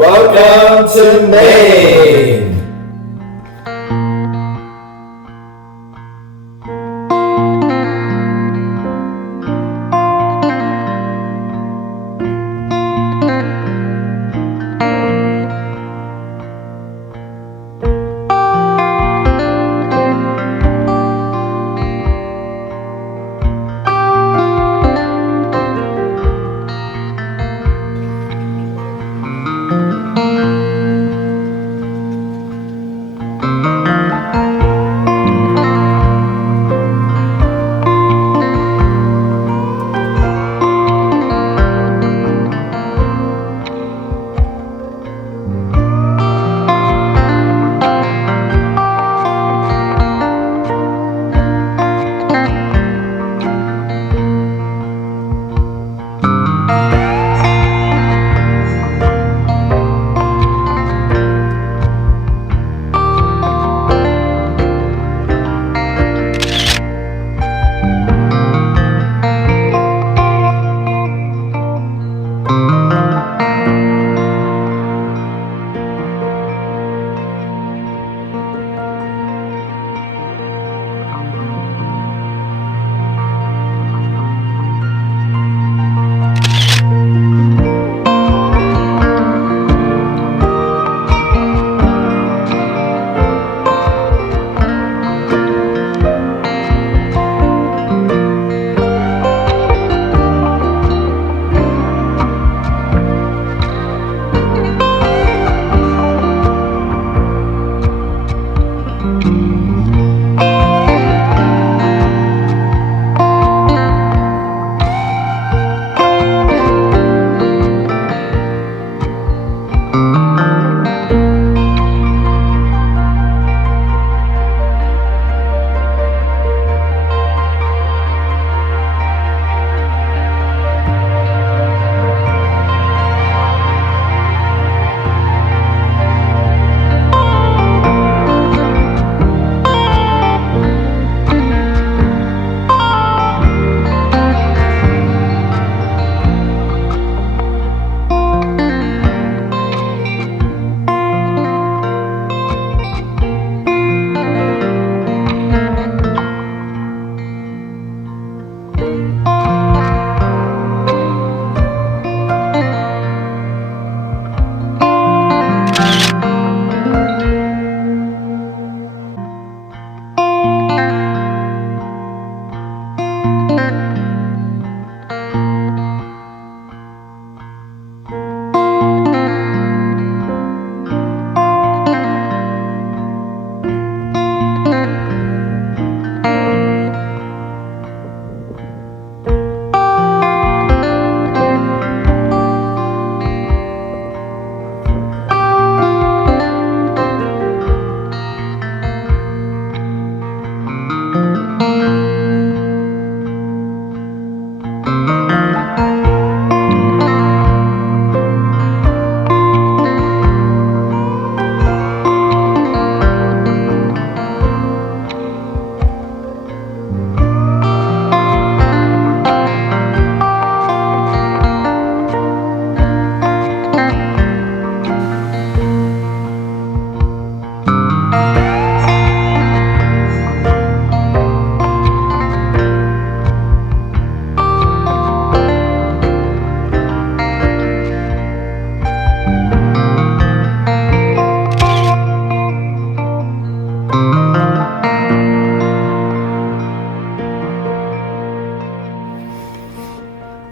Welcome to Maine.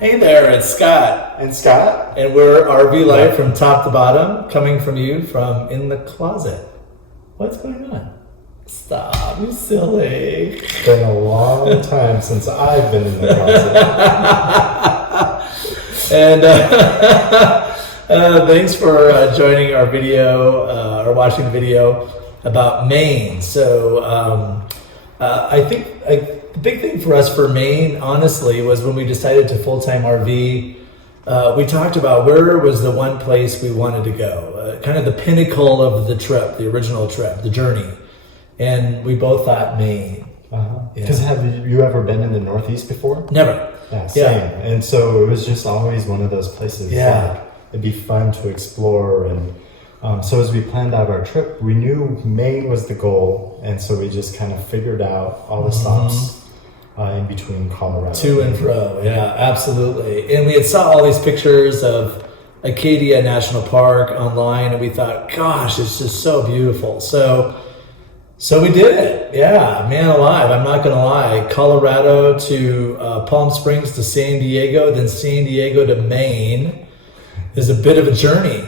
Hey there, it's Scott. And Scott. And we're RV Life from top to bottom, coming from you from in the closet. What's going on? Stop, you silly. It's been a long time since I've been in the closet. And thanks for joining our video, or watching the video about Maine. So I think the big thing for us for Maine, honestly, was when we decided to full-time RV, we talked about where was the one place we wanted to go, kind of the pinnacle of the trip, the original trip, the journey. And we both thought Maine. Because have you ever been in the Northeast before? Never. Yeah, same. Yeah. And so it was just always one of those places. Yeah. it'd be fun to explore. And so as we planned out our trip, we knew Maine was the goal, and so we just kind of figured out all the stops in between Colorado. To and fro, yeah, absolutely. And we had saw all these pictures of Acadia National Park online, and we thought, gosh, it's just so beautiful. So we did it. Yeah, man alive, I'm not going to lie. Colorado to Palm Springs to San Diego, then San Diego to Maine is a bit of a journey.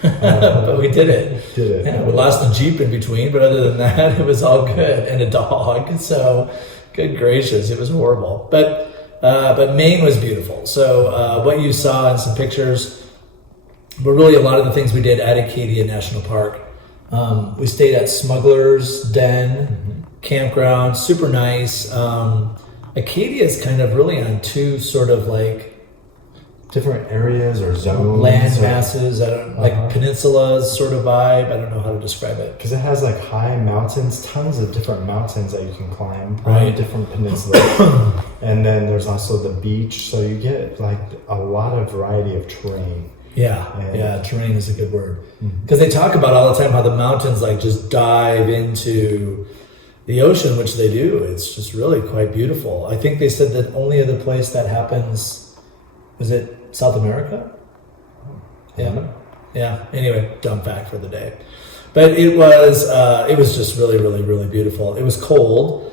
But we did it. Yeah, we lost a Jeep in between, but other than that, it was all good. And a dog. So, good gracious, it was horrible. But Maine was beautiful. So what you saw in some pictures were really a lot of the things we did at Acadia National Park. We stayed at Smuggler's Den campground, super nice. Acadia is kind of really on two sort of like different areas or zones, land masses, like peninsulas sort of vibe. I don't know how to describe it. Because it has like high mountains, tons of different mountains that you can climb Right. on different peninsulas. And then there's also the beach, so you get like a lot of variety of terrain. Yeah, terrain is a good word. Because they talk about all the time how the mountains like just dive into the ocean, which they do. It's just really quite beautiful. I think they said that only other place that happens, was it South America? Yeah. Anyway, dumb fact for the day. But it was just really, really, really beautiful. It was cold.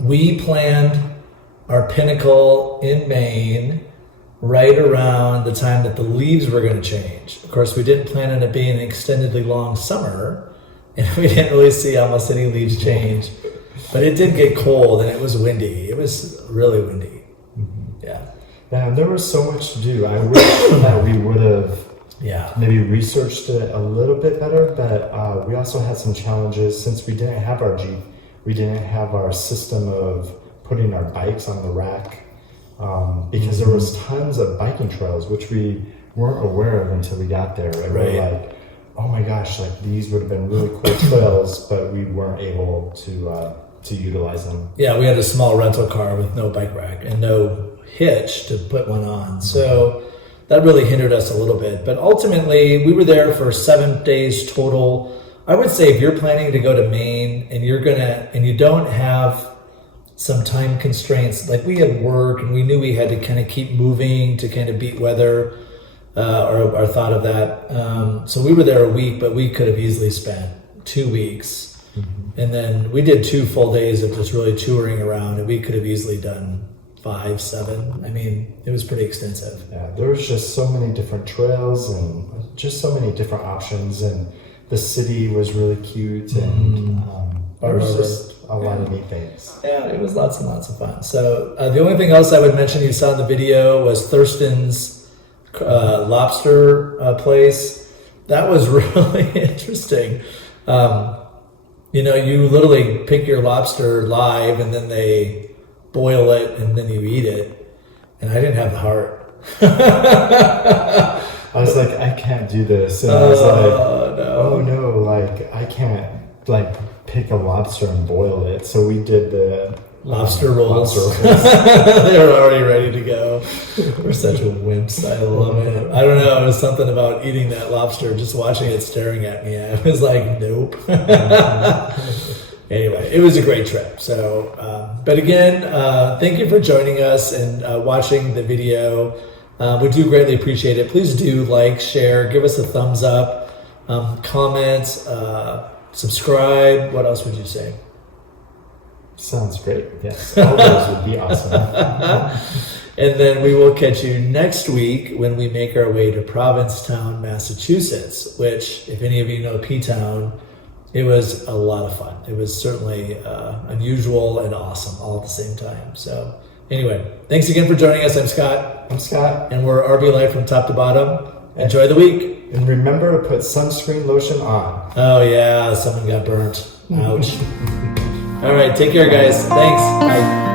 We planned our pinnacle in Maine right around the time that the leaves were going to change. Of course, we didn't plan on it being an extendedly long summer, and we didn't really see almost any leaves change. But it did get cold, and it was windy. It was really windy. Yeah. Yeah, there was so much to do. I wish that we would have maybe researched it a little bit better, but we also had some challenges since we didn't have our Jeep. We didn't have our system of putting our bikes on the rack because there was tons of biking trails, which we weren't aware of until we got there. And we were like, oh my gosh, like these would have been really cool trails, but we weren't able to utilize them. Yeah, we had a small rental car with no bike rack and no hitch to put one on. So that really hindered us a little bit. But ultimately, we were there for 7 days total. I would say if you're planning to go to Maine and you don't have some time constraints, like we had work and we knew we had to kind of keep moving to kind of beat weather or thought of that. So we were there a week, but we could have easily spent 2 weeks. And then we did 2 full days of just really touring around, and we could have easily done 5, 7. I mean, it was pretty extensive. Yeah, there was just so many different trails and just so many different options, and the city was really cute, and there was just a lot of neat things. Yeah, it was lots and lots of fun. So the only thing else I would mention you saw in the video was Thurston's lobster place. That was really interesting. You literally pick your lobster live and then they boil it and then you eat it. And I didn't have the heart. I was like, I can't do this. And I was like, oh no, like I can't like pick a lobster and boil it. So we did the lobster rolls. They were already ready to go. We're such a wimps. I love it. I don't know. It was something about eating that lobster, just watching it staring at me. I was like, nope. Anyway, it was a great trip. So, but again, thank you for joining us and watching the video. We do greatly appreciate it. Please do like, share, give us a thumbs up, comment, subscribe. What else would you say? Sounds great. Yes, all those would be awesome. And then we will catch you next week when we make our way to Provincetown, Massachusetts, which, if any of you know P-Town, it was a lot of fun. It was certainly unusual and awesome all at the same time. So anyway, thanks again for joining us. I'm Scott. I'm Scott. And we're RV Life from top to bottom. Enjoy the week. And remember to put sunscreen lotion on. Oh yeah, someone got burnt. Ouch. All right, take care, guys. Thanks. Bye.